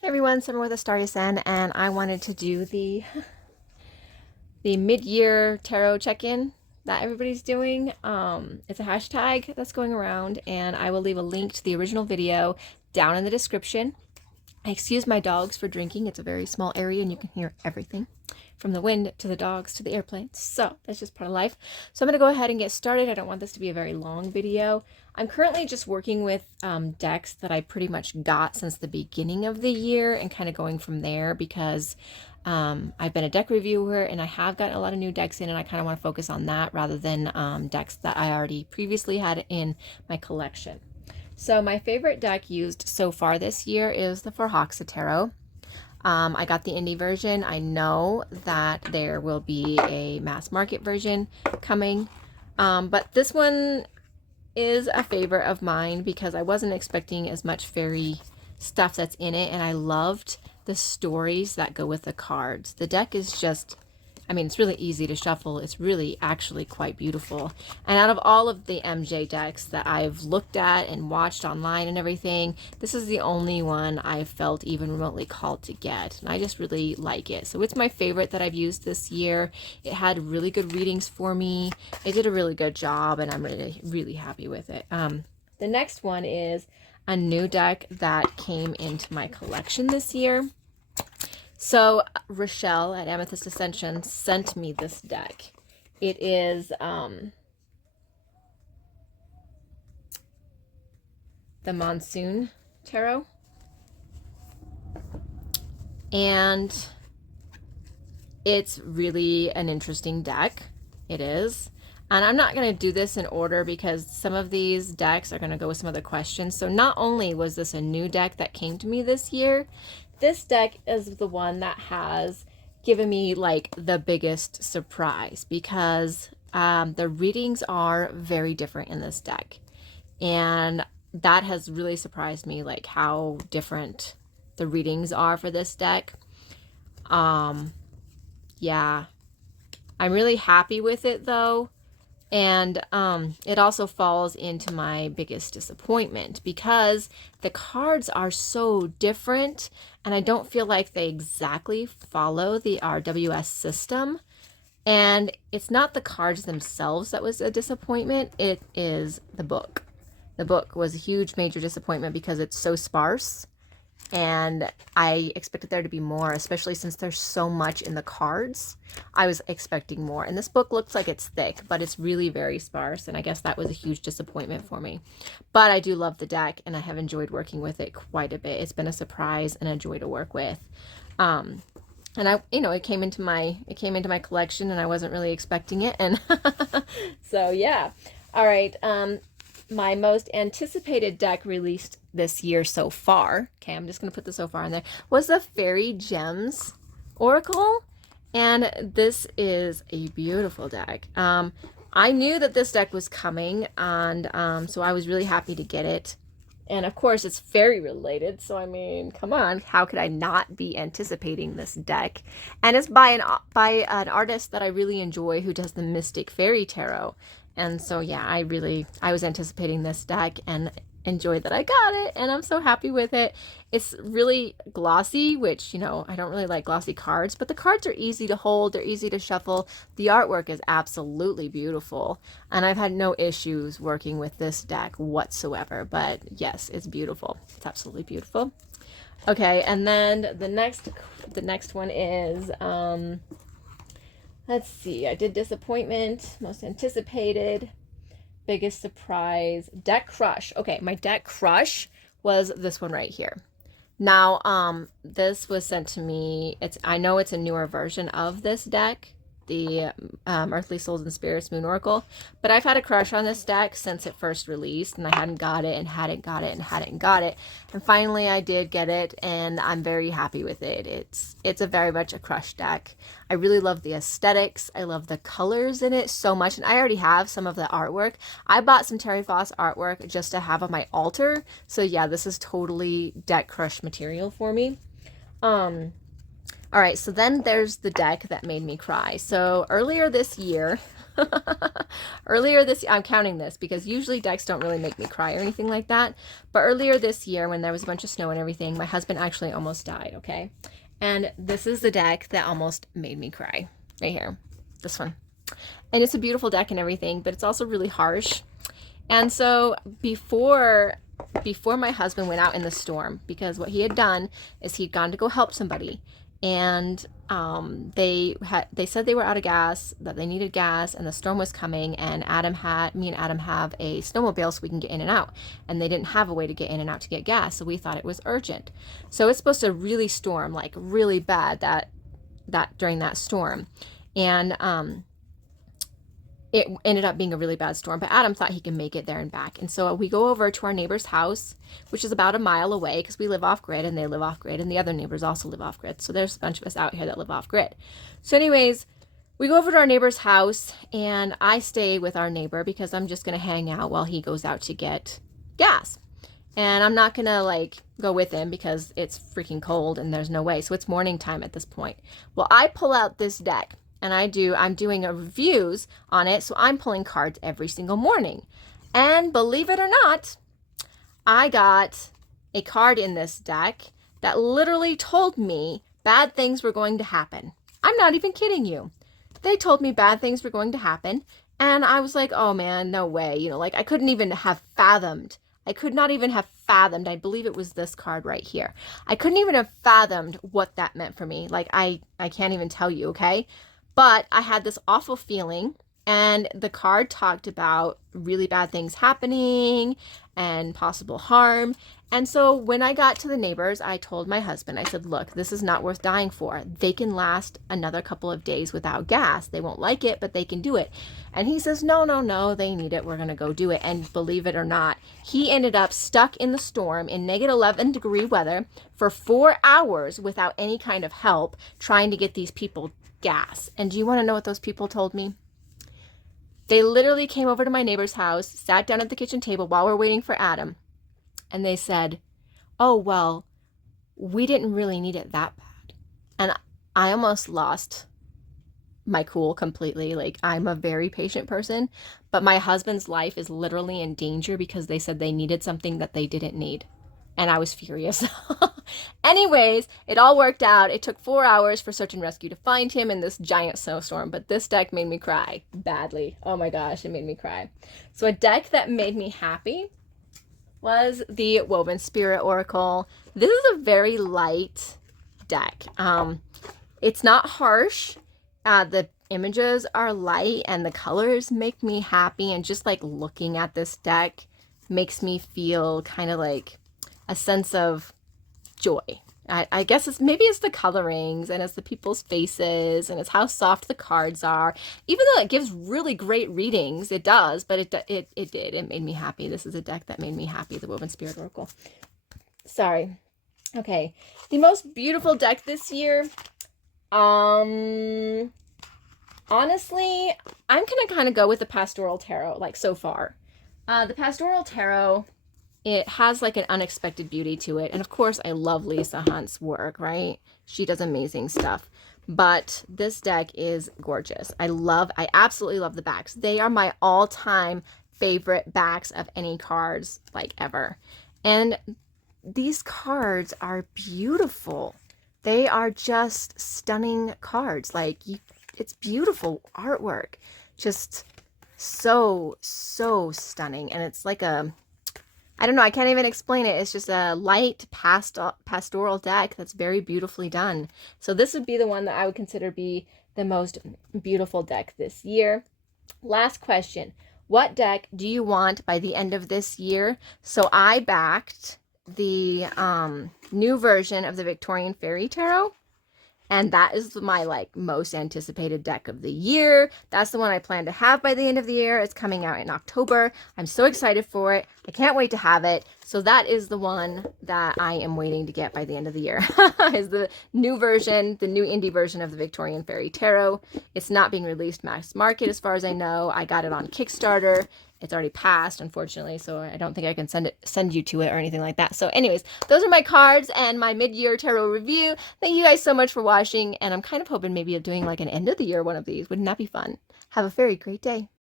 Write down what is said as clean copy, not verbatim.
Hey everyone, Summer with a Starry Sun, and I wanted to do the mid-year tarot check-in that everybody's doing. It's a hashtag that's going around, and I will leave a link to the original video down in the description. I excuse my dogs for drinking. It's a very small area, and you can hear everything from the wind to the dogs to the airplanes. So that's just part of life. So I'm going to go ahead and get started. I don't want this to be a very long video. I'm currently just working with decks that I pretty much got since the beginning of the year and kind of going from there because I've been a deck reviewer and I have gotten a lot of new decks in, and I kind of want to focus on that rather than decks that I already previously had in my collection. So my favorite deck used so far this year is the Forhoxa Tarot. I got the indie version. I know that there will be a mass market version coming, but this one is a favorite of mine because I wasn't expecting as much fairy stuff that's in it, and I loved the stories that go with the cards. The deck is just, I mean, it's really easy to shuffle. It's really actually quite beautiful. And out of all of the MJ decks that I've looked at and watched online and everything, this is the only one I felt even remotely called to get. And I just really like it. So it's my favorite that I've used this year. It had really good readings for me. It did a really good job, and I'm really, really happy with it. The next one is a new deck that came into my collection this year. So Rochelle at Amethyst Ascension sent me this deck. It is the Monsoon Tarot. And it's really an interesting deck. It is. And I'm not going to do this in order because some of these decks are going to go with some other questions. So not only was this a new deck that came to me this year, this deck is the one that has given me like the biggest surprise because the readings are very different in this deck. And that has really surprised me, like how different the readings are for this deck. Yeah, I'm really happy with it though. And it also falls into my biggest disappointment because the cards are so different and I don't feel like they exactly follow the RWS system. And it's not the cards themselves that was a disappointment, it is the book. The book was a huge major disappointment because it's so sparse. And I expected there to be more, especially since there's so much in the cards. I was expecting more. And this book looks like it's thick, but it's really very sparse. And I guess that was a huge disappointment for me. But I do love the deck, and I have enjoyed working with it quite a bit. It's been a surprise and a joy to work with. And I, it came into my collection, and I wasn't really expecting it. And so yeah. All right. My most anticipated deck released this year so far, okay, I'm just going to put the so far in there, was the Fairy Gems Oracle. And this is a beautiful deck. I knew that this deck was coming, and so I was really happy to get it. And of course, it's fairy related, so I mean, come on, how could I not be anticipating this deck? And it's by an artist that I really enjoy who does the Mystic Fairy Tarot. And so, yeah, I was anticipating this deck and enjoyed that I got it, and I'm so happy with it. It's really glossy, which, I don't really like glossy cards, but the cards are easy to hold, they're easy to shuffle. The artwork is absolutely beautiful, and I've had no issues working with this deck whatsoever, but yes, it's beautiful. It's absolutely beautiful. Okay, and then the next one is let's see, I did disappointment, most anticipated, biggest surprise, deck crush. Okay, my deck crush was this one right here. Now, this was sent to me. I know it's a newer version of this deck, the Earthly Souls and Spirits Moon Oracle, but I've had a crush on this deck since it first released, and I hadn't got it and hadn't got it and hadn't got it, and finally I did get it, and I'm very happy with it. It's a very much a crush deck. I really love the aesthetics. I love the colors in it so much, and I already have some of the artwork. I bought some Terry Foss artwork just to have on my altar, so yeah, this is totally deck crush material for me. All right, so then there's the deck that made me cry. So earlier this year, Earlier this, I'm counting this because usually decks don't really make me cry or anything like that. But earlier this year, when there was a bunch of snow and everything, my husband actually almost died, okay? And this is the deck that almost made me cry. Right here. This one. And it's a beautiful deck and everything, but it's also really harsh. And so before my husband went out in the storm, because what he had done is he'd gone to go help somebody, and they said they were out of gas, that they needed gas, and the storm was coming, and me and Adam have a snowmobile so we can get in and out, and they didn't have a way to get in and out to get gas, so we thought it was urgent. So it's supposed to really storm, like really bad, that during that storm, and it ended up being a really bad storm, but Adam thought he could make it there and back. And so we go over to our neighbor's house, which is about a mile away, because we live off grid and they live off grid, and the other neighbors also live off grid. So there's a bunch of us out here that live off grid. So anyways, we go over to our neighbor's house, and I stay with our neighbor because I'm just going to hang out while he goes out to get gas. And I'm not going to like go with him because it's freaking cold and there's no way. So it's morning time at this point. Well, I pull out this deck. And I'm doing reviews on it, so I'm pulling cards every single morning. And believe it or not, I got a card in this deck that literally told me bad things were going to happen. I'm not even kidding you. They told me bad things were going to happen, and I was like, oh man, no way. You know, like I could not even have fathomed, I believe it was this card right here. I couldn't even have fathomed what that meant for me. Like I can't even tell you, okay? But I had this awful feeling, and the card talked about really bad things happening and possible harm. And so when I got to the neighbors, I told my husband, I said, look, this is not worth dying for. They can last another couple of days without gas. They won't like it, but they can do it. And he says, no, they need it. We're going to go do it. And believe it or not, he ended up stuck in the storm in negative 11-degree weather for 4 hours without any kind of help, trying to get these people gas. And do you want to know what those people told me? They literally came over to my neighbor's house, sat down at the kitchen table while we're waiting for Adam, and they said, oh, well, we didn't really need it that bad. And I almost lost my cool completely. Like, I'm a very patient person, but my husband's life is literally in danger because they said they needed something that they didn't need. And I was furious. Anyways, it all worked out. It took 4 hours for search and rescue to find him in this giant snowstorm, but this deck made me cry badly. Oh my gosh, it made me cry. So a deck that made me happy was the Woven Spirit Oracle. This is a very light deck. It's not harsh. The images are light and the colors make me happy, and just like looking at this deck makes me feel kind of like a sense of joy. I guess maybe it's the colorings, and it's the people's faces, and it's how soft the cards are. Even though it gives really great readings, it does, but it made me happy. This is a deck that made me happy, the Woven Spirit Oracle. Sorry. Okay. The most beautiful deck this year. Honestly, I'm gonna kind of go with the Pastoral Tarot, like so far. The Pastoral Tarot, it has like an unexpected beauty to it. And of course, I love Lisa Hunt's work, right? She does amazing stuff. But this deck is gorgeous. I absolutely love the backs. They are my all-time favorite backs of any cards, like ever. And these cards are beautiful. They are just stunning cards. Like, it's beautiful artwork. Just so stunning. And it's like I don't know, I can't even explain it. It's just a light pastoral deck that's very beautifully done. So this would be the one that I would consider be the most beautiful deck this year. Last question. What deck do you want by the end of this year? So I backed the new version of the Victorian Fairy Tarot. And that is my like most anticipated deck of the year. That's the one I plan to have by the end of the year. It's coming out in October. I'm so excited for it. I can't wait to have it. So that is the one that I am waiting to get by the end of the year. Is the new version, the new indie version of the Victorian Fairy Tarot. It's not being released mass market as far as I know. I got it on Kickstarter. it's already passed, unfortunately, so I don't think I can send you to it or anything like that. So anyways, those are my cards and my mid-year tarot review. Thank you guys so much for watching, and I'm kind of hoping maybe of doing like an end of the year one of these. Wouldn't that be fun? Have a very great day.